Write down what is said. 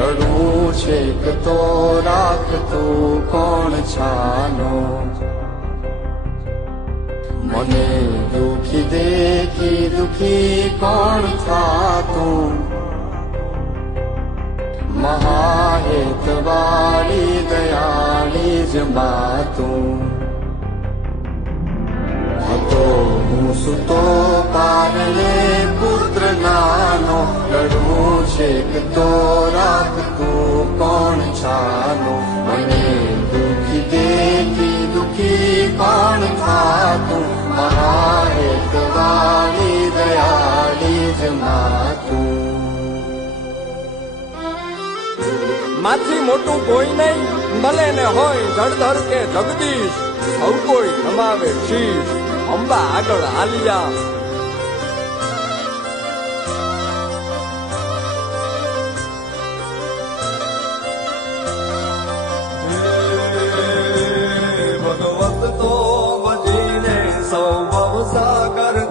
રડવું છેક તો રાખતું કોણ છાનો મને દુખી દેખી દુખી કોણ થાતું મહાહેતવાળી દયાળી જ બાતું હતો હું સુતો પારણે પુત્ર નાનો રડવું છેક તો રાખતું કોણ છાનો મને દુખી દેખી દુખી કોણ થાતું મહાહેતવાળી દયાળી જ માતું માથી મોટું કોઈ નહીં મળે ને હોય ધડધર કે જગદીશ સૌ કોઈ નમાવે શીશ અંબા આગળ હાલ્યા ભગવત તો બજીને સૌ ભવ સાગર